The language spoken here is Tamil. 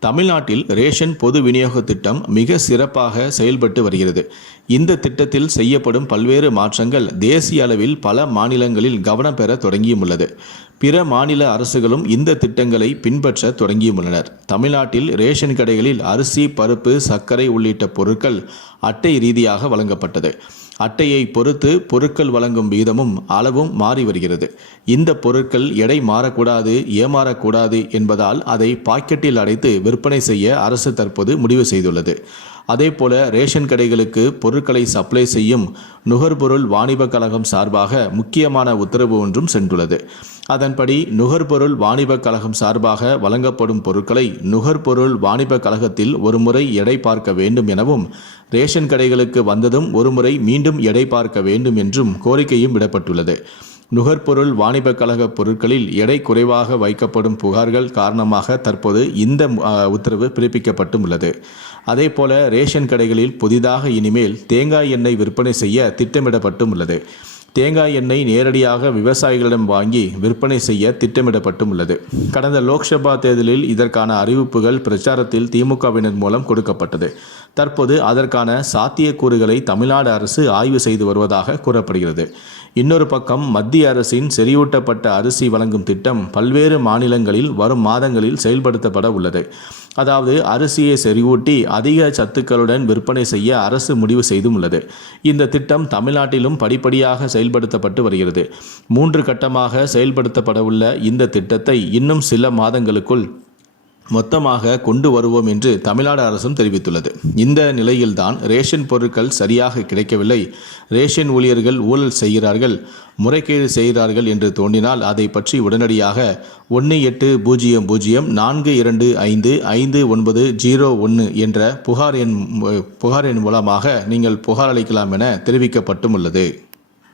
தமிழ்நாட்டில் ரேஷன் பொது விநியோக திட்டம் மிக சிறப்பாக செயல்பட்டு வருகிறது. இந்த திட்டத்தில் செய்யப்படும் பல்வேறு மாற்றங்கள் தேசிய அளவில் பல மாநிலங்களில் கவனம் பெற தொடங்கியும் உள்ளது. பிற மாநில அரசுகளும் இந்த திட்டங்களை பின்பற்ற தொடங்கியுள்ளனர் தமிழ்நாட்டில் ரேஷன் கடைகளில் அரிசி பருப்பு சர்க்கரை உள்ளிட்ட பொருட்கள் அட்டை ரீதியாக வழங்கப்பட்டது. அட்டையை பொறுத்து பொருட்கள் வழங்கும் விகிதமும் அளவும் மாறி வருகிறது. இந்த பொருட்கள் எடை மாறக்கூடாது ஏமாறக்கூடாது என்பதால் அதை பாக்கெட்டில் அடைத்து விற்பனை செய்ய அரசு தற்போது முடிவு செய்துள்ளது. அதே போல ரேஷன் கடைகளுக்கு பொருட்களை சப்ளை செய்யும் நுகர்பொருள் வாணிப கழகம் சார்பாக முக்கியமான உத்தரவு ஒன்றும் சென்றுள்ளது. அதன்படி நுகர்பொருள் வாணிப கழகம் சார்பாக வழங்கப்படும் பொருட்களை நுகர்பொருள் வாணிப கழகத்தில் ஒருமுறை எடை பார்க்க வேண்டும் எனவும் ரேஷன் கடைகளுக்கு வந்ததும் ஒருமுறை மீண்டும் எடை பார்க்க வேண்டும் என்றும் கோரிக்கையும் விடப்பட்டுள்ளது. நுகர்பொருள் வாணிப கழக பொருட்களில் எடை குறைவாக வைக்கப்படும் புகார்கள் காரணமாக தற்போது இந்த உத்தரவு பிறப்பிக்கப்பட்டும் உள்ளது. அதேபோல ரேஷன் கடைகளில் புதிதாக இனிமேல் தேங்காய் எண்ணெய் விற்பனை செய்ய திட்டமிடப்பட்டும் உள்ளது. தேங்காய் எண்ணெய் நேரடியாக விவசாயிகளிடம் வாங்கி விற்பனை செய்ய திட்டமிடப்பட்டும் உள்ளது. கடந்த லோக்சபா தேர்தலில் இதற்கான அறிவிப்புகள் பிரச்சாரத்தில் திமுகவினர் மூலம் கொடுக்கப்பட்டது. தற்போது அதற்கான சாத்தியக்கூறுகளை தமிழ்நாடு அரசு ஆய்வு செய்து வருவதாக கூறப்படுகிறது. இன்னொரு பக்கம் மத்திய அரசின் செறிவூட்டப்பட்ட அரிசி வழங்கும் திட்டம் பல்வேறு மாநிலங்களில் வரும் மாதங்களில் செயல்படுத்தப்பட உள்ளது. அதாவது அரிசியை செறிவூட்டி அதிக சத்துக்களுடன் விற்பனை செய்ய அரசு முடிவு செய்தும் உள்ளது. இந்த திட்டம் தமிழ்நாட்டிலும் படிப்படியாக செயல்படுத்தப்பட்டு வருகிறது. மூன்று கட்டமாக செயல்படுத்தப்பட உள்ள இந்த திட்டத்தை இன்னும் சில மாதங்களுக்குள் மொத்தமாக கொண்டு வருவோம் என்று தமிழ்நாடு அரசும் தெரிவித்துள்ளது. இந்த நிலையில்தான் ரேஷன் பொருட்கள் சரியாக கிடைக்கவில்லை. ரேஷன் ஊழியர்கள் ஊழல் செய்கிறார்கள் முறைகேடு செய்கிறார்கள் என்று தோன்றினால் அதை பற்றி உடனடியாக ஒன்று எட்டு பூஜ்ஜியம் பூஜ்ஜியம் நான்கு இரண்டு ஐந்து ஐந்து ஒன்பது ஜீரோ ஒன்று என்ற புகார் எண் புகார் எண் மூலமாக நீங்கள் புகார் அளிக்கலாம் என தெரிவிக்கப்பட்டும் உள்ளது.